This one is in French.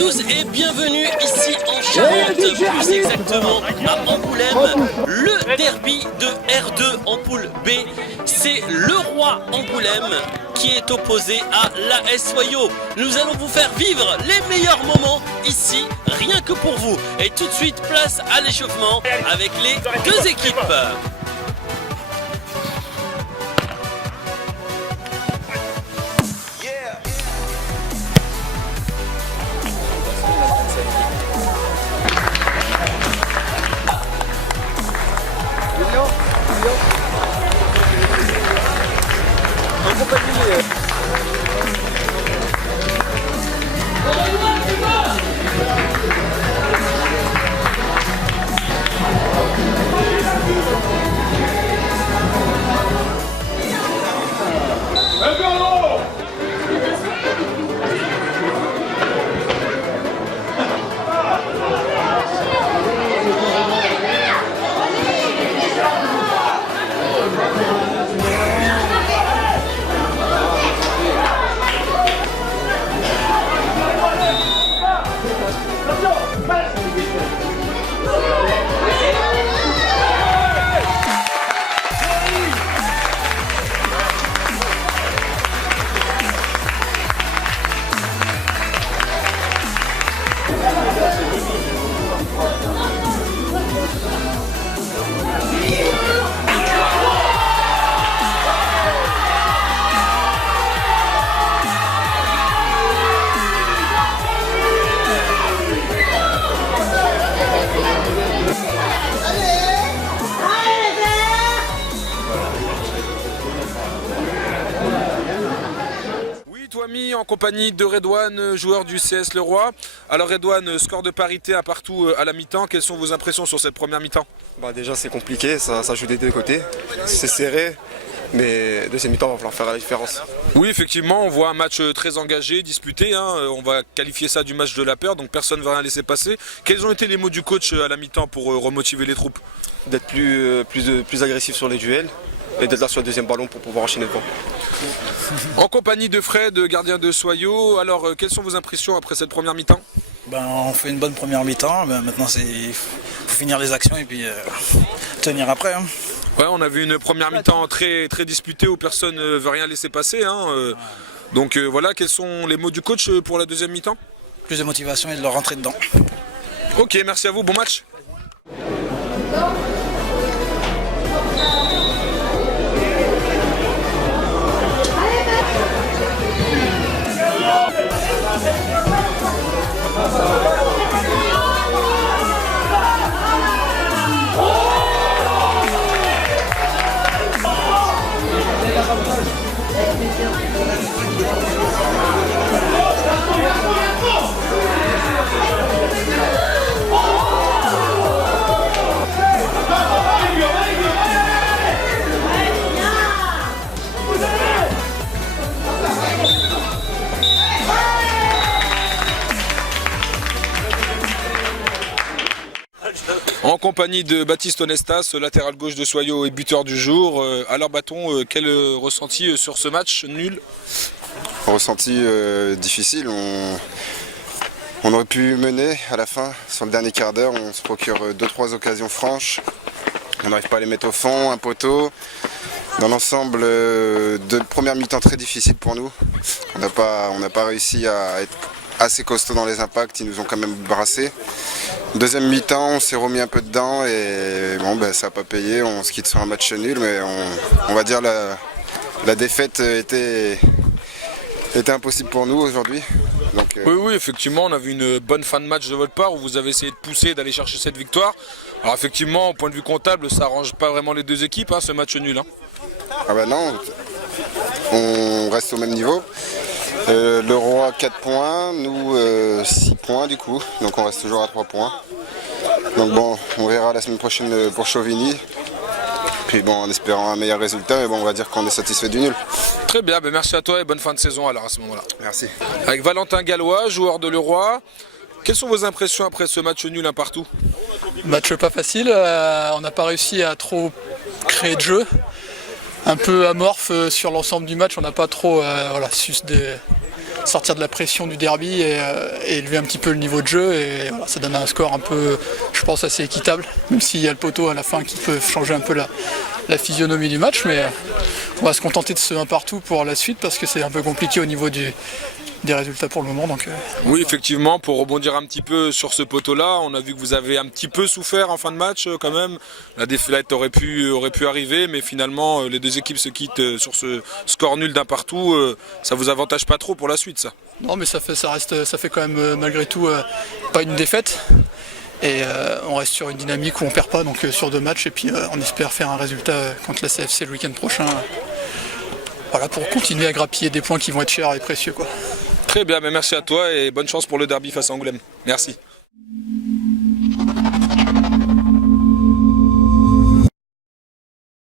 tous et bienvenue ici en Charente, plus exactement à Angoulême, le derby de R2 en poule B. C'est le roi Angoulême qui est opposé à l'AS Soyaux. Nous allons vous faire vivre les meilleurs moments ici, rien que pour vous. Et tout de suite, place à l'échauffement avec les deux équipes. En compagnie de Redouane, joueur du CS Le Roi. Alors Redouane, score de parité un partout à la mi-temps. Quelles sont vos impressions sur cette première mi-temps? Déjà c'est compliqué, ça joue des deux côtés. C'est serré, mais deuxième mi-temps va falloir faire la différence. Oui, effectivement, on voit un match très engagé, disputé. On va qualifier ça du match de la peur, donc personne ne va rien laisser passer. Quels ont été les mots du coach à la mi-temps pour remotiver les troupes? D'être plus agressif sur les duels et d'être là sur le deuxième ballon pour pouvoir enchaîner devant. En compagnie de Fred, gardien de Soyaux, alors quelles sont vos impressions après cette première mi-temps? On fait une bonne première mi-temps, maintenant il faut finir les actions et puis tenir après. Ouais, on a vu une première mi-temps très, très disputée où personne ne veut rien laisser passer. Donc voilà, quels sont les mots du coach pour la deuxième mi-temps? Plus de motivation et de leur rentrer dedans. Ok, merci à vous, bon match. En compagnie de Baptiste Onestas, latéral gauche de Soyaux et buteur du jour. Alors Bâton, quel ressenti sur ce match nul? Ressenti difficile. On aurait pu mener à la fin, sur le dernier quart d'heure. On se procure 2-3 occasions franches. On n'arrive pas à les mettre au fond, un poteau. Dans l'ensemble, de première mi-temps très difficile pour nous. On n'a pas réussi à être assez costaud dans les impacts, ils nous ont quand même brassé. Deuxième mi-temps, on s'est remis un peu dedans et ça n'a pas payé. On se quitte sur un match nul, mais on va dire la défaite était impossible pour nous aujourd'hui. Oui, effectivement, on a vu une bonne fin de match de votre part où vous avez essayé de pousser, d'aller chercher cette victoire. Alors effectivement, au point de vue comptable, ça arrange pas vraiment les deux équipes, ce match nul. Non, on reste au même niveau. Le Roi 4 points, nous 6 points du coup, donc on reste toujours à 3 points. Donc on verra la semaine prochaine pour Chauvigny. Puis en espérant un meilleur résultat, mais on va dire qu'on est satisfait du nul. Très bien, merci à toi et bonne fin de saison alors à ce moment-là. Merci. Avec Valentin Gallois, joueur de Le Roi, quelles sont vos impressions après ce match nul un partout? Match pas facile, on n'a pas réussi à trop créer de jeu. Un peu amorphe sur l'ensemble du match, on n'a pas trop su sortir de la pression du derby et élever un petit peu le niveau de jeu. Et voilà, ça donne un score un peu, je pense, assez équitable, même s'il y a le poteau à la fin qui peut changer un peu la physionomie du match. Mais on va se contenter de ce 1 partout pour la suite parce que c'est un peu compliqué au niveau des résultats pour le moment. Donc, oui, effectivement, pour rebondir un petit peu sur ce poteau-là, on a vu que vous avez un petit peu souffert en fin de match quand même. La défaite aurait pu arriver, mais finalement les deux équipes se quittent sur ce score nul d'1 partout. Ça vous avantage pas trop pour la suite, ça? Non, mais ça fait quand même malgré tout pas une défaite. Et on reste sur une dynamique où on perd pas, donc sur 2 matchs, et puis on espère faire un résultat contre la CFC le week-end prochain. Voilà, pour continuer à grappiller des points qui vont être chers et précieux, quoi. Très bien, mais merci à toi et bonne chance pour le derby face à Angoulême. Merci.